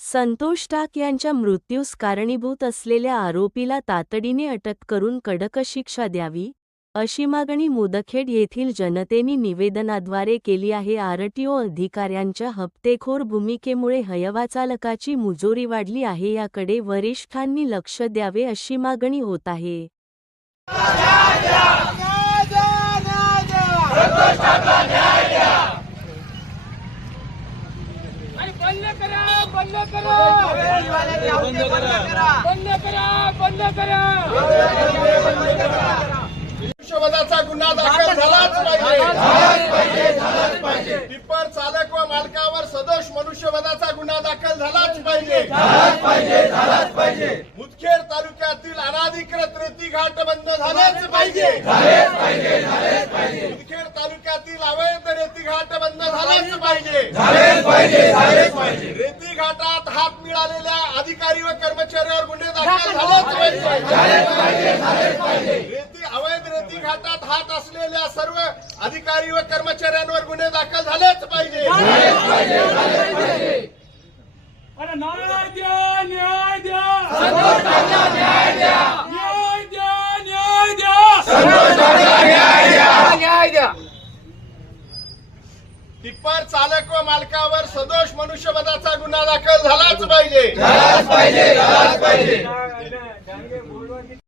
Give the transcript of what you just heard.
संतोष टाक यांच्या मृत्यूस कारणीभूत असलेल्या आरोपीला तातडीने अटक करून कडक शिक्षा द्यावी, अशी मागणी मुदखेड येथील जनतेने निवेदनाद्वारे केली आहे। आरटीओ अधिकाऱ्यांच्या हप्तेखोर भूमिकेमुळे हयवाचालकाची मुजोरी वाढली आहे, याकडे वरिष्ठांनी लक्ष द्यावे अशी मागणी होत आहे। मनुष्यवधाचा गुन्हा दाखल झालाच पाहिजे। टिप्पर चालक व मालकावर सदोष मनुष्यवधाचा गुन्हा दाखल झालाच पाहिजे। मुदखेड तालुक्यातील अनाधिकृत रेती घाट बंद झालेच पाहिजे। मुदखेड तालुक्यातील अवैध रेती घाट बंद झालेच पाहिजे। रेती घाटात हात मिळालेल्या अधिकारी व कर्मचाऱ्यांवर गुन्हे दाखल झालेच पाहिजे। अवैध रेती घाटात हात असलेल्या सर्व अधिकारी व कर्मचाऱ्यांवर गुन्हे दाखल झालेच पाहिजे। न्याय द्या, न्याय द्या, न्याय द्या। टिप्पर चालक व मालकावर सदोष मनुष्यवधाचा गुन्हा दाखल झालाच पाहिजे।